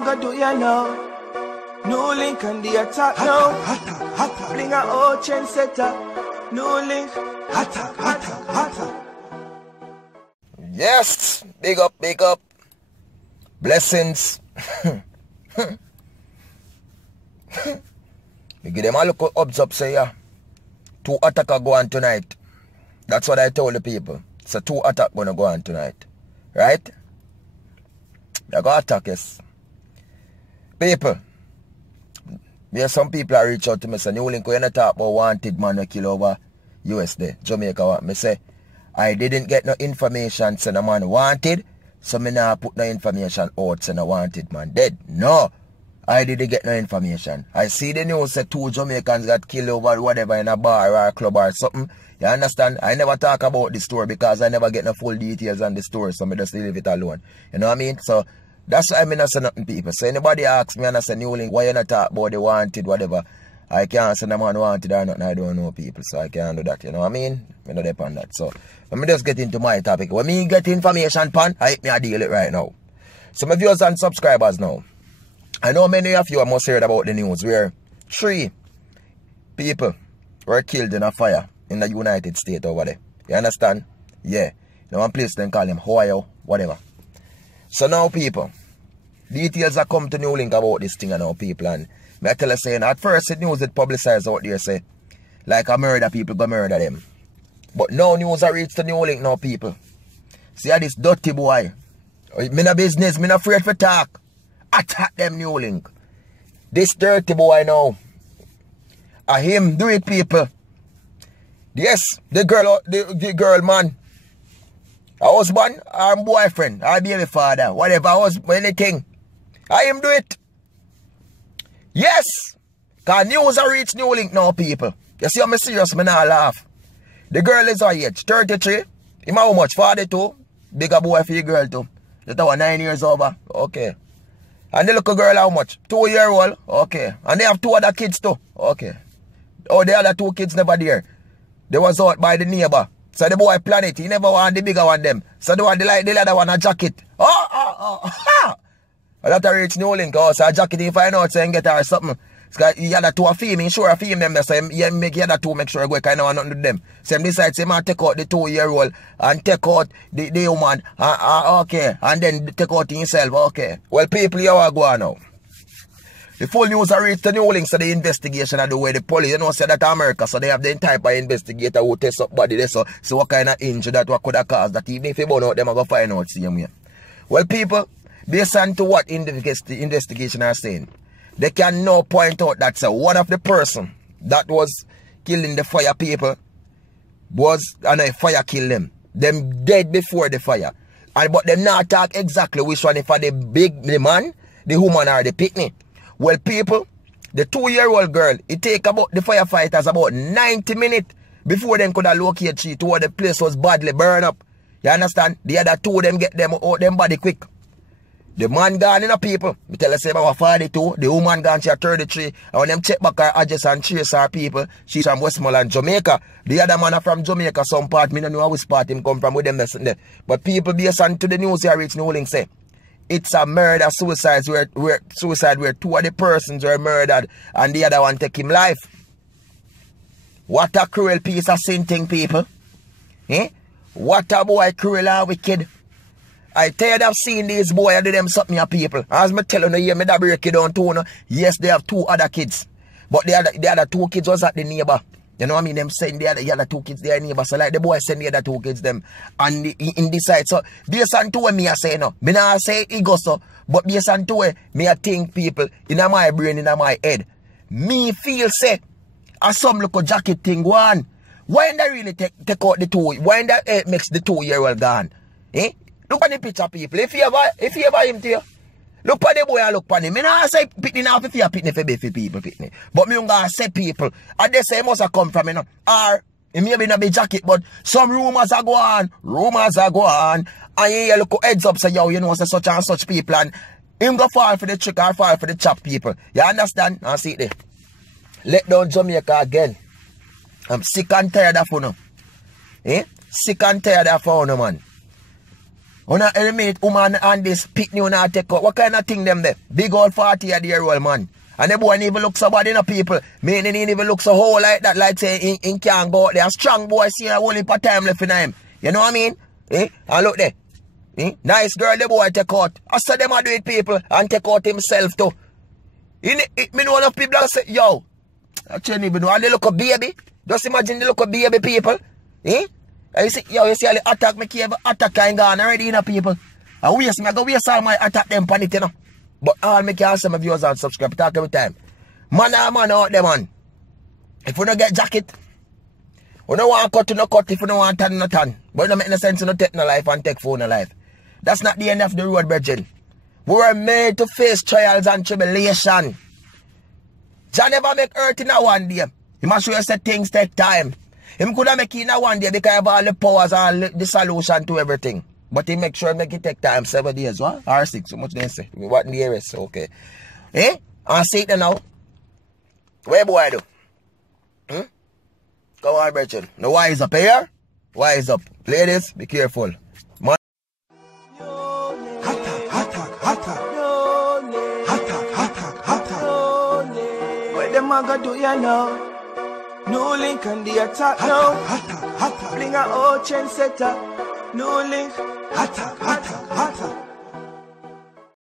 want to do you know? Newlink on the attack now. Bring a old chain setter. Newlink. Hotter. Yes, big up. Blessings. We give them a look up, say yeah. 2 attack are going tonight. That's what I told the people. So 2 attack gonna go on tonight. Right? They go attack us. People. There's some people that reach out to me say, Newlink, when you talk about wanted man who kill over US there, Jamaica, what me say? I didn't get no information saying a man wanted, so me nah put no information out saying a wanted man dead. No, I didn't get no information. I see the news say 2 Jamaicans got killed over whatever in a bar or a club or something. You understand? I never talk about the story because I never get no full details on the story, so me just leave it alone. You know what I mean? So that's why I not say nothing, people. So anybody asks me and I say, Newlink, why you not talk about the wanted, whatever, I can't say the man wanted or nothing. I don't know people, so I can't do that. You know what I mean? I don't depend on that. So let me just get into my topic. When me get information, pan, I hit me a deal it right now. So my viewers and subscribers now, I know many of you must heard about the news where 3 people were killed in a fire in the United States over there. You understand? Yeah. Now one place then call them Ohio, whatever. So now people, details are come to Newlink about this thing and now people, and I tell you saying at first the news it publicized out there say like a murder people go murder them. But now news are reached to Newlink now people. See how this dirty boy. Me no business, me no afraid for talk. Attack them Newlink. This dirty boy now. A him do it people. Yes, the girl man. A husband or boyfriend or baby father, whatever, anything. I him do it. Yes. Cause news are reach Newlink now, people. You see how serious, me not laugh. The girl is her age, 33. Him how much? 42. Bigger boy for the girl too. The tower 9 years over. Okay. And the little girl how much? 2-year-old. Okay. And they have 2 other kids too. Okay. Oh, the other 2 kids never there. They was out by the neighbor. So the boy plan it. He never want the bigger one them. So the one the other one a jacket. Ha! That a reach Newlink. Oh, so a jacket if I know it, so you get her something. So you had 2 a female, sure a female them. So you make the other 2 make sure you go kind of nothing to them. So him decide say man take out the 2-year-old and take out the woman. Okay. And then take out himself. Okay. Well people you are going now. The full news are reached to Newlink, so the investigation are the way the police, you know, say that America, so they have the type of investigator who test up body there, so what kind of injury that what could have caused that, even if you burn out, them are going to find out same way. Well, people, based on to what the investigation are saying, they can now point out that so one of the person that was killing the fire people was, and a fire killed them. Them dead before the fire. But them not talk exactly which one, if for the man, the woman, or the picnic. Well, people, the 2-year-old girl, it take about the firefighters about 90 minutes before them could have located she to where the place was badly burned up. You understand? The other 2 of them get them out them body quick. The man gone in a people. Me tell her say about 42. The woman gone she 33. And when them check back her address and trace her people, she's from Westmoreland, Jamaica. The other man are from Jamaica, some part. Me don't know which part him come from with them. But people based on to the news here reach Newlink say, it's a murder suicide where 2 of the persons were murdered and the other one take him life. What a cruel piece of sin thing, people. Eh? What a boy cruel and wicked. I tired of seeing these boys do them something to people. As me telling you, me that break it down too. No? Yes, they have 2 other kids. But the other 2 kids was at the neighbor. You know what I mean? Them send the other 2 kids their neighbor. So like the boy send the other 2 kids them. And in this side. So based on 2 me I say no. Me not say it go so. But based on 2 me I think people in my brain, in my head. Me feel say as some little jacket thing go on. Why they really take out the 2? Why that makes the 2-year-old gone? Eh? Look at the picture people. If you ever him to you. Look at the boy and look at him. I don't say pitney now if you pitney for people pitney. But me gonna say people. And they say must have come from, you know. Or it may be not be jacket, but some rumors are go on. And you look heads up say yo, you know, say such and such people, and him go fall for the trick or fall for the chop people. You understand? I see it there. Let down Jamaica again. I'm sick and tired of you. Eh? Sick and tired of you, man. Una eliminate woman and this pick new not take out. What kind of thing them there? Big old 40-year-old man. And the boy ain't even look so bad in the people. Meaning he ain't even look so whole like that. Like say he can't go out there. A strong boy see a whole heap of time left in him. You know what I mean? And look there. Nice girl the boy take out. I saw them a do it people and take out himself too. Me know enough people that say, yo, I can't even know. And they look a baby. Just imagine they look a baby people. And you see, yo, you see all the attack me cable attack kind gone already, you know, people. I go waste all my attack them pan it, you know. But all me can say my viewers and subscribe. Talk every time. Man out there, man. If you don't get jacket, you don't want cut, you don't cut. If you don't want tan, no tan. But it don't make no sense to no take no life and take phone no life. That's not the end of the road, brethren. We were made to face trials and tribulation. Jah never make earth in a one day. He must show you that things take time. He could have make it in a one day because he have all the powers and the solution to everything. But he make sure make it take time, 7 days, what? Or 6, so much they say. What in the area, so okay. And see it now. Where boy do? Come on, brethren. Now wise up here. Wise up. Ladies, be careful. Man. What them a go do you know? No link on the attack now. Bling a old chain setter. No link. Attack.